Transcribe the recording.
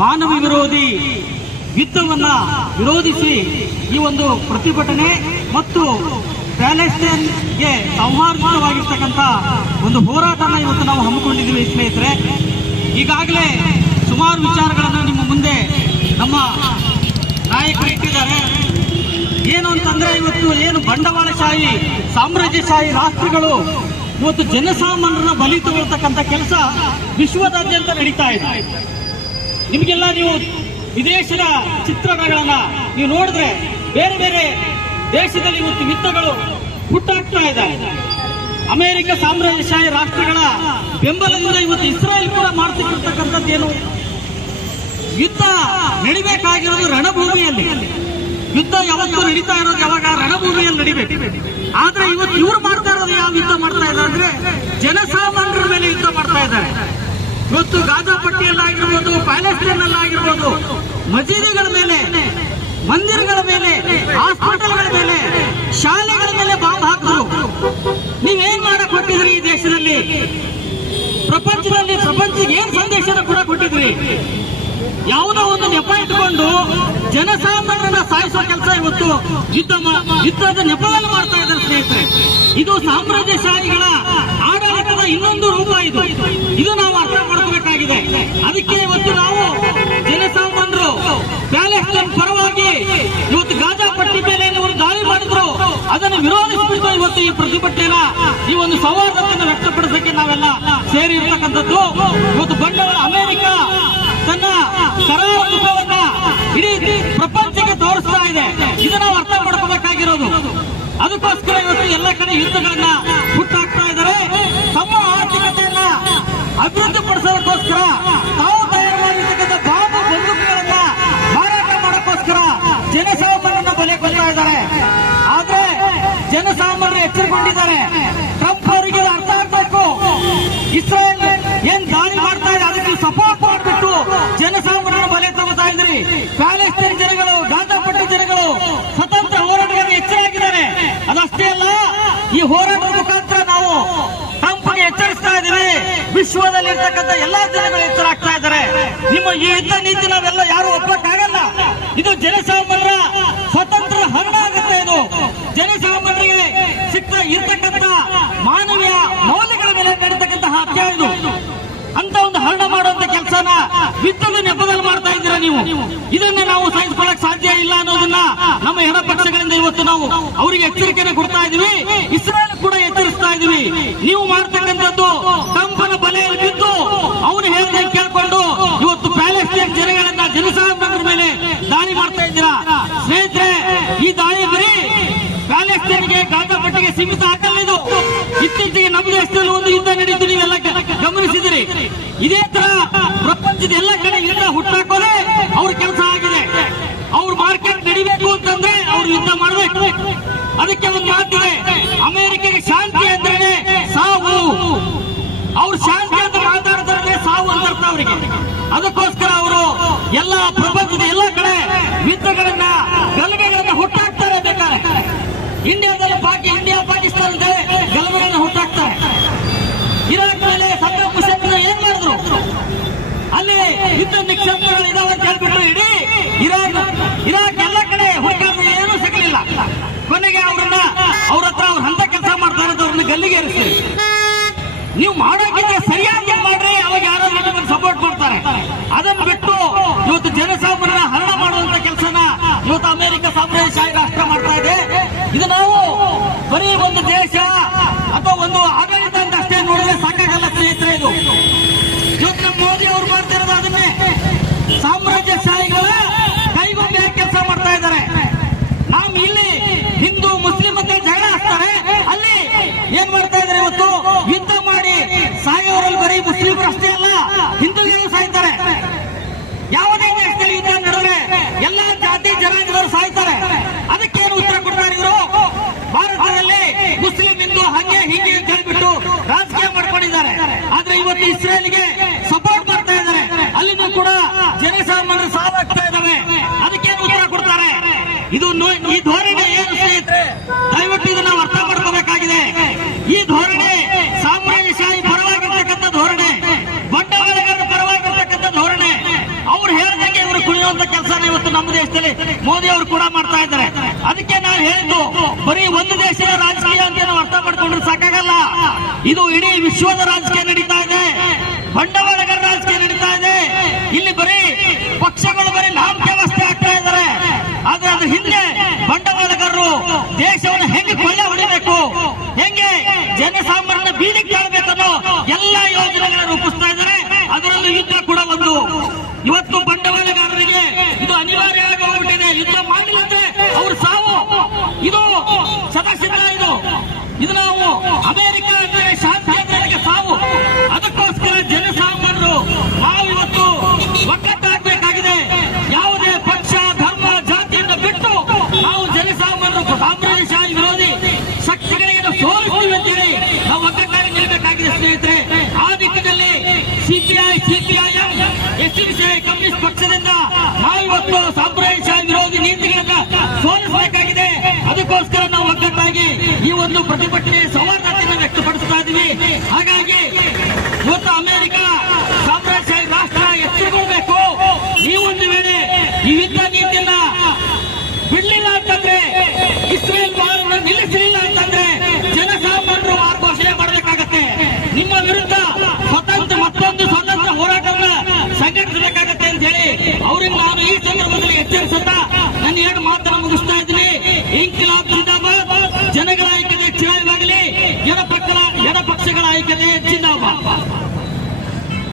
ಮಾನವ ವಿರೋಧಿ ಯುದ್ಧವನ್ನ ವಿರೋಧಿಸಿ ಈ ಒಂದು ಪ್ರತಿಭಟನೆ ಮತ್ತು ಪ್ಯಾಲೆಸ್ಟೈನ್ಗೆ ಸೌಹಾರ್ದವಾಗಿರ್ತಕ್ಕಂಥ ಒಂದು ಹೋರಾಟನ ಇವತ್ತು ನಾವು ಹಮ್ಮಿಕೊಂಡಿದ್ದೀವಿ ಸ್ನೇಹಿತರೆ. ಈಗಾಗಲೇ ಸುಮಾರು ವಿಚಾರಗಳನ್ನು ನಿಮ್ಮ ಮುಂದೆ ನಮ್ಮ ನಾಯಕರು ಇಟ್ಟಿದ್ದಾರೆ. ಏನು ಅಂತಂದ್ರೆ ಇವತ್ತು ಏನು ಬಂಡವಾಳಶಾಹಿ, ಸಾಮ್ರಾಜ್ಯಶಾಹಿ ರಾಷ್ಟ್ರಗಳು ಇವತ್ತು ಜನಸಾಮಾನ್ಯರನ್ನ ಬಲಿ ತಗೊಳ್ತಕ್ಕಂಥ ಕೆಲಸ ವಿಶ್ವದಾದ್ಯಂತ ನಡೀತಾ ಇದೆ. ನಿಮಗೆಲ್ಲ ನೀವು ವಿದೇಶದ ಚಿತ್ರಣಗಳನ್ನ ನೀವು ನೋಡಿದ್ರೆ ಬೇರೆ ಬೇರೆ ದೇಶದಲ್ಲಿ ಇವತ್ತು ಯುದ್ಧಗಳು ಹುಟ್ಟಾಗ್ತಾ ಇದ್ದಾರೆ ಅಮೆರಿಕ ಸಾಮ್ರಾಜ್ಯಶಾಹಿ ರಾಷ್ಟ್ರಗಳ ಬೆಂಬಲದಿಂದ ಇವತ್ತು ಇಸ್ರಾಯೇಲ್ ಕೂಡ ಮಾಡ್ತಿರ್ತಕ್ಕಂಥದ್ದು ಏನು? ಯುದ್ಧ ನಡಿಬೇಕಾಗಿರೋದು ರಣಭೂಮಿಯಲ್ಲಿ. ಯುದ್ಧ ಯಾವತ್ತೂ ನಡೀತಾ ಇರೋದು ಯಾವಾಗ? ರಣಭೂಮಿಯಲ್ಲಿ ನಡಿಬೇಕು. ಆದ್ರೆ ಇವತ್ತು ಇವ್ರು ಮಾಡ್ತಾ ಇರೋದು ಯಾವ ಯುದ್ಧ ಮಾಡ್ತಾ ಇದ್ದಾರೆ ಅಂದ್ರೆ ಜನಸಾಮಾನ್ಯರ ಮೇಲೆ ಯುದ್ಧ ಮಾಡ್ತಾ ಇದ್ದಾರೆ ಇವತ್ತು ಗಾಜಾ ಪಟ್ಟಿಯಲ್ಲಾಗಿರ್ಬೋದು ಪ್ಯಾಲೆಸ್ಟೈನ್ ಅಲ್ಲಾಗಿರ್ಬೋದು ಮಸೀದಿಗಳ ಮೇಲೆ, ಮಂದಿರಗಳ ಮೇಲೆ, ಹಾಸ್ಪಿಟಲ್ಗಳ ಮೇಲೆ, ಶಾಲೆಗಳ ಮೇಲೆ ಬಾಂಬ್ ಹಾಕಿದ್ರು. ನೀವೇನ್ ಮಾಡಕ್ ಹೊಟ್ಟಿದ್ರಿ ಈ ದೇಶದಲ್ಲಿ? ಪ್ರಪಂಚದಲ್ಲಿ ಪ್ರಪಂಚಕ್ಕೆ ಏನ್ ಸಂದೇಶನ ಕೂಡ ಕೊಟ್ಟಿದ್ರಿ? ಯಾವುದೋ ಒಂದು ನೆಪ ಇಟ್ಕೊಂಡು ಜನಸಾಮಾನ್ಯರನ್ನ ಸಾಯಿಸೋ ಕೆಲಸ ಇವತ್ತು ಯುದ್ಧ ಯುದ್ಧದ ನೆಪದಲ್ಲಿ ಮಾಡ್ತಾ ಇದ್ದಾರೆ ಸ್ನೇಹಿತರೆ. ಇದು ಸಾಮ್ರಾಜ್ಯಶಾಹಿಗಳ ಆಡಳಿತದ ಇನ್ನೊಂದು ರೂಪ ಇದು. ಇದು ನಾವು ಅರ್ಥ ಮಾಡ್ಕೋಬೇಕಾಗಿದೆ ಅದಕ್ಕೆ ಇವತ್ತು ನಾವು ಜನಸಾಮಾನ್ಯರು ಪ್ಯಾಲೆಸ್ಟೈನ್ ಪರವಾಗಿ ಇವತ್ತು ಗಾಜಾ ಪಟ್ಟಿ ಮೇಲೆ ಅವರು ದಾಳಿ ಮಾಡಿದ್ರು ಅದನ್ನು ವಿರೋಧಿಸಿಬಿಟ್ಟು ಇವತ್ತು ಈ ಪ್ರತಿಭಟನೆಯನ್ನ ಈ ಒಂದು ಸಂವಾದವನ್ನು ವ್ಯಕ್ತಪಡಿಸಕ್ಕೆ ನಾವೆಲ್ಲ ಸೇರಿ ಇರ್ತಕ್ಕಂಥದ್ದು. ಇವತ್ತು ಬಂಡವಾಳ ಅಮೆರಿಕ ತನ್ನ ಕರಾಳ ಮುಖವನ್ನ ಇಡೀ ಪ್ರಪಂಚಕ್ಕೆ ತೋರಿಸ್ತಾ ಇದೆ. ಇದನ್ನ ಅರ್ಥ ಮಾಡ್ಕೋಬೇಕಾಗಿರೋದು ಅದಕ್ಕೋಸ್ಕರ ಇವತ್ತು ಎಲ್ಲ ಕಡೆ ಯುದ್ಧಗಳನ್ನ ಜನಸಾಮಾನ್ಯರನ್ನ ಬಲೆ ಕೊಡ್ತಾ ಇದ್ದಾರೆ. ಆದ್ರೆ ಜನಸಾಮಾನ್ಯರು ಎಚ್ಚರಿಕೊಂಡಿದ್ದಾರೆ ಟ್ರಂಪ್ ಅವರಿಗೆ ಅರ್ಥ ಆಗ್ಬೇಕು. ಇಸ್ರೇಲ್ ಏನ್ ದಾಳಿ ಮಾಡ್ತಾ ಇದೆ, ಅದಕ್ಕೆ ಸಪೋರ್ಟ್ ಮಾಡಿಬಿಟ್ಟು ಜನಸಾಮಾನ್ಯರ ಬಲೆ ತಗೋತಾ ಇದ್ರಿ ಪ್ಯಾಲೆಸ್ಟೈನ್ ಜನಗಳು, ಗಾಜಾಪಟ್ಟಿ ಜನಗಳು ಸ್ವತಂತ್ರ ಹೋರಾಟಗಾರರು ಎಚ್ಚರಾಗಿದ್ದಾರೆ. ಅದಷ್ಟೇ ಅಲ್ಲ, ಈ ಹೋರಾಟದ ಮುಖಾಂತರ ನಾವು ಟ್ರಂಪ್ಗೆ ಎಚ್ಚರಿಸ್ತಾ ಇದ್ದೀವಿ. ವಿಶ್ವದಲ್ಲಿ ಇರ್ತಕ್ಕಂಥ ಎಲ್ಲಾ ಜನಗಳು ಎಚ್ಚರಾಗ್ತಾ ಇದ್ದಾರೆ. ನಿಮ್ಮ ಈ ಯುದ್ಧ ನೀತಿ ನಾವೆಲ್ಲ ಯುದ್ಧದ ನೆಪದಲ್ಲಿ ಮಾಡ್ತಾ ಇದ್ದೀರಾ ನೀವು? ಇದನ್ನ ನಾವು ಸಹಿಸಿಕೊಳ್ಳಕ್ ಸಾಧ್ಯ ಇಲ್ಲ ಅನ್ನೋದನ್ನ ನಮ್ಮ ಎಡಪಕ್ಷಗಳಿಂದ ಇವತ್ತು ನಾವು ಅವರಿಗೆ ಎಚ್ಚರಿಕೆಯನ್ನು ಕೊಡ್ತಾ ಇದೀವಿ ಇಸ್ರೇಲ್ ಕೂಡ ಎಚ್ಚರಿಸ್ತಾ ಇದೀವಿ ನೀವು ಮಾಡ್ತಕ್ಕಂಥದ್ದು ಕಂಪನ ಬಲೆಯಲ್ಲಿ ಬಿದ್ದು ಅವನು ಹೇಳ್ದಂಗೆ ಕೇಳ್ಕೊಂಡು ಇವತ್ತು ಪ್ಯಾಲೆಸ್ಟೈನ್ ಜನಗಳನ್ನ ಜನಸಾಮಾನ್ಯರ ಮೇಲೆ ದಾಳಿ ಮಾಡ್ತಾ ಇದ್ದೀರಾ? ಸ್ನೇಹಿತರೆ, ಈ ದಾಳಿ ಬರೀ ಪ್ಯಾಲೆಸ್ಟೈನ್ಗೆ ಗಾಜಾಪಟ್ಟಿಗೆ ಸೀಮಿತ ಆಗಲ್ಲ ಇದು. ಇತ್ತೀಚೆಗೆ ನಮ್ಮ ದೇಶದಲ್ಲಿ ಒಂದು ಯುದ್ಧ ನಡೀತು, ನೀವೆಲ್ಲ ಗಮನಿಸಿದಿರಿ. ಇದೇ ತರ ಪ್ರಪಂಚದ ಎಲ್ಲ ಕಡೆ ಯುದ್ಧ ಹುಟ್ಟಾಕೋದೇ ಅವ್ರ ಕೆಲಸ ಆಗಿದೆ. ಅವ್ರ ಮಾರ್ಕೆಟ್ ನಡಿಬೇಕು ಅಂತಂದ್ರೆ ಅವ್ರು ಯುದ್ಧ ಮಾಡಬೇಕು. ಅದಕ್ಕೆ ಒಂದು ಮಾತಿದೆ ಅಮೆರಿಕೆಗೆ ಶಾಂತಿ ಅಂದ್ರೆ ಸಾವು ಅವ್ರು ಶಾಂತಿ ಅಂತ ಮಾತಾಡ್ತಾರೆ ಸಾವು ಅಂತ ಅರ್ಥ ಅವರಿಗೆ ಅದಕ್ಕೋಸ್ಕರ ಅವರು ಎಲ್ಲ ಪ್ರಪಂಚದ ಎಲ್ಲ ಕಡೆ ಯುದ್ಧಗಳನ್ನ ಗಲಭೆಗಳನ್ನ ಹುಟ್ಟಾಕ್ತಾರೆ ಬೇಕಾದ್ರೆ ಇಂಡಿಯಾದಲ್ಲಿ ಪಾಕಿ ಇಂಡಿಯಾ ಪಾಕಿಸ್ತಾನದಲ್ಲಿ ಗಲಭೆಗಳನ್ನ ಹುಟ್ಟಾಕ್ತಾರೆ ಇರಾಕ್ ಮೇಲೆ ಸದ್ದಾಂ ಹುಸೇನ್ ಏನ್ ಮಾಡಿದ್ರು ಅಲ್ಲಿ ಯುದ್ಧ ನಿಕ್ಷೇಪಗಳು ಇದಾವೆ ಅಂತ ಹೇಳ್ಬಿಟ್ಟು ಇಡೀ ಇರಾಕ್ ಇರಾಕ್ ಎಲ್ಲ ಕಡೆ ಹುಡುಕಾದ್ರು ಏನೂ ಸಿಗಲಿಲ್ಲ ಕೊನೆಗೆ ಅವ್ರನ್ನ ಅವ್ರ ಹತ್ರ ಅವ್ರ ಹಂತ ಕೆಲಸ ಮಾಡ್ತಾ ಇರೋದು ಅವ್ರನ್ನ ಗಲ್ಲಿಗೆ ಏರಿಸ್ತೀರಿ ನೀವು ಮಾಡೋಕ್ಕಿಂತ ಸರಿಯಾಗಿ ಮಾಡ್ರಿ? ಅವಾಗ ಯಾರೋ ನಿಮ್ಮನ್ನು ಸಪೋರ್ಟ್ ಮಾಡ್ತಾರೆ ಅದನ್ನ ಬಿಟ್ಟು ಇವತ್ತು ಜನಸಾಮಾನ್ಯರ ಹರಣ ಮಾಡುವಂತ ಕೆಲಸನ ಇವತ್ತು ಅಮೆರಿಕ ಸಾಮ್ರಾಜ್ಯಶಾಹಿ ರಾಷ್ಟ್ರ ಮಾಡ್ತಾ ಇದೆ. ಇದು ನಾವು ಬರೀ ಒಂದು ದೇಶ ಅಥವಾ ಒಂದು ಆಡಳಿತ ಅಂತ ಅಷ್ಟೇ ನೋಡಿದ್ರೆ ಸಾಕಾಗಲ್ಲ ಸ್ನೇಹಿತರೆ ಇದು. ಇವತ್ತು ನಮ್ಮ ಮೋದಿ ಅವರು ಮಾಡ್ತಿರೋದು ಅದನ್ನೇ. ಸಾಮ್ರಾಜ್ಯ ಸಾಮ್ರಾಜ್ಯಶಾಹಿಗಳ ಕೈಗೊಂಡು ಕೆಲಸ ಮಾಡ್ತಾ ಇದ್ದಾರೆ? ನಾವು ಇಲ್ಲಿ ಹಿಂದೂ, ಮುಸ್ಲಿಂ ಅಂತ ಜಗಳ ಹಾಕ್ತಾರೆ ಅಲ್ಲಿ ಏನ್ ಮಾಡ್ತಾ ಇದ್ದಾರೆ ಇವತ್ತು? ಯುದ್ಧ ಸಾಯ್ತಾರೆ ಮುಸ್ಲಿಮರು ಅಷ್ಟೇ ಅಲ್ಲ, ಹಿಂದೂಗಳು ಸಾಯ್ತಾರೆ ಯಾವುದೇ ದೇಶದಲ್ಲಿ ಯುದ್ಧ ನಡೆದ್ರೆ ಎಲ್ಲಾ ಜಾತಿ ಜನಾಂಗದವರು ಸಾಯ್ತಾರೆ ಅದಕ್ಕೇನು ಉತ್ತರ ಕೊಡ್ತಾರೆ ಇವರು ಭಾರತದಲ್ಲಿ ಮುಸ್ಲಿಂ ಹಿಂದೂ ಹಂಗೆ ಹೀಗೆ ಅಂತ ಹೇಳ್ಬಿಟ್ಟು ರಾಜಕೀಯ ಮಾಡ್ಕೊಂಡಿದ್ದಾರೆ. ಆದ್ರೆ ಇವತ್ತು ಇಸ್ರೇಲ್ಗೆ ಸಪೋರ್ಟ್ ಮಾಡ್ತಾ ಇದ್ದಾರೆ. ಅಲ್ಲಿಂದ ಕೂಡ ಜನಸಾಮಾನ್ಯರು ಸಾಲಾಗ್ತಾ ಇದ್ದಾರೆ ಅದಕ್ಕೇನು ಉತ್ತರ ಕೊಡ್ತಾರೆ? ಇದು ಈ ಧೋರಣೆ ಏನು ಸ್ನೇಹಿತರೆ? ದಯವಿಟ್ಟು ಇದನ್ನ ಅರ್ಥ ಮಾಡ್ಕೋಬೇಕಾಗಿದೆ. ಈ ಧೋರಣೆ ನಮ್ಮ ದೇಶದಲ್ಲಿ ಮೋದಿ ಅವರು ಕೂಡ ಮಾಡ್ತಾ ಇದ್ದಾರೆ. ಅದಕ್ಕೆ ನಾನು ಹೇಳಿದ್ದು, ಬರೀ ಒಂದು ದೇಶದ ರಾಜಕೀಯ ಅಂತ ನಾವು ಅರ್ಥ ಮಾಡ್ಕೊಂಡ್ರೆ ಸಾಕಾಗಲ್ಲ. ಇದು ಇಡೀ ವಿಶ್ವದ ರಾಜಕೀಯ ನಡೀತಾ ಇದೆ. ಬಂಡವಾಳಗಾರ ರಾಜಕೀಯ ನಡೀತಾ ಇದೆ. ಇಲ್ಲಿ ಬರೀ ಪಕ್ಷಗಳು ಬರೀ ನಾಮಕಾವಸ್ಥೆ ಆಗ್ತಾ ಇದ್ದಾರೆ. ಆದ್ರೆ ಅದ್ರ ಹಿಂದೆ ಬಂಡವಾಳಗಾರರು ದೇಶವನ್ನು ಹೆಂಗೆ ಕೊಳ್ಳೆ ಹೊಡಿಬೇಕು, ಹೆಂಗೆ ಜನಸಾಮಾನ್ಯನ ಬೀದಿಗೆ ತಾಳ್ಬೇಕನ್ನೋ ಎಲ್ಲಾ ಯೋಜನೆಗಳನ್ನ ರೂಪಿಸ್ತಾ ಇದ್ದಾರೆ. ಅದರಲ್ಲೂ ಯುದ್ಧ ಕೂಡ ಒಂದು. ಇವತ್ತು ಬಂಡವಾಳಗಾರರಿಗೆ ಇದು ಅನಿವಾರ್ಯ ಆಗೋಗ್ಬಿಟ್ಟಿದೆ ಯುದ್ಧ ಮಾಡಲಿಲ್ಲ ಅಂದ್ರೆ ಅವ್ರ ಸಾವು ಇದು ಸದಾಸಿದ್ಧ ಇದು ಇದು ನಾವು ಅಮೆರಿಕ ಅಂದ್ರೆ ಶಾಂತಿ ಅಂದ್ರೆ ಸಾವು ಅದಕ್ಕೋಸ್ಕರ ಜನಸಾಮಾನ್ಯರು ನಾವು ಇವತ್ತು ಒಗ್ಗಟ್ಟಾಗಬೇಕಾಗಿದೆ ಯಾವುದೇ ಪಕ್ಷ ಧರ್ಮ ಜಾತಿಯನ್ನು ಬಿಟ್ಟು ನಾವು ಜನಸಾಮಾನ್ಯರು ಸಾಮ್ರಾಜ್ಯಶಾಹಿ ವಿರೋಧಿ ಶಕ್ತಿಗಳಿಗೆ ನಾವು ಸೋಲಿಸ್ತೀವಿ ಅಂತೇಳಿ ನಾವು ಒಗ್ಗಟ್ಟಾಗಿ ನಿಲ್ಲಬೇಕಾಗಿದೆ ಸ್ನೇಹಿತರೆ ಆ ನಿಟ್ಟಿನಲ್ಲಿ ಸಿಪಿಐ ಸಿಪಿಐಎಂ ಐ ಕಮ್ಯುನಿಸ್ಟ್ ಪಕ್ಷದಿಂದ ನಾವು ಇವತ್ತು ಸಾಂಪ್ರದಾಯಿಕ ವಿರೋಧಿ ನೀತಿಗಳನ್ನ ಸೋಲಿಸಬೇಕಾಗಿದೆ. ಅದಕ್ಕೋಸ್ಕರ ನಾವು ಒಗ್ಗಟ್ಟಾಗಿ ಈ ಒಂದು ಪ್ರತಿಭಟನೆ ಸೌಹಾರ್ದತೆಯನ್ನು ವ್ಯಕ್ತಪಡಿಸ್ತಾ ಇದ್ದೀವಿ ಹೇಳಿ ಅವ್ರಿಗೆ ನಾನು ಈ ಸಂದರ್ಭದಲ್ಲಿ ಎಚ್ಚರಿಸುತ್ತಾ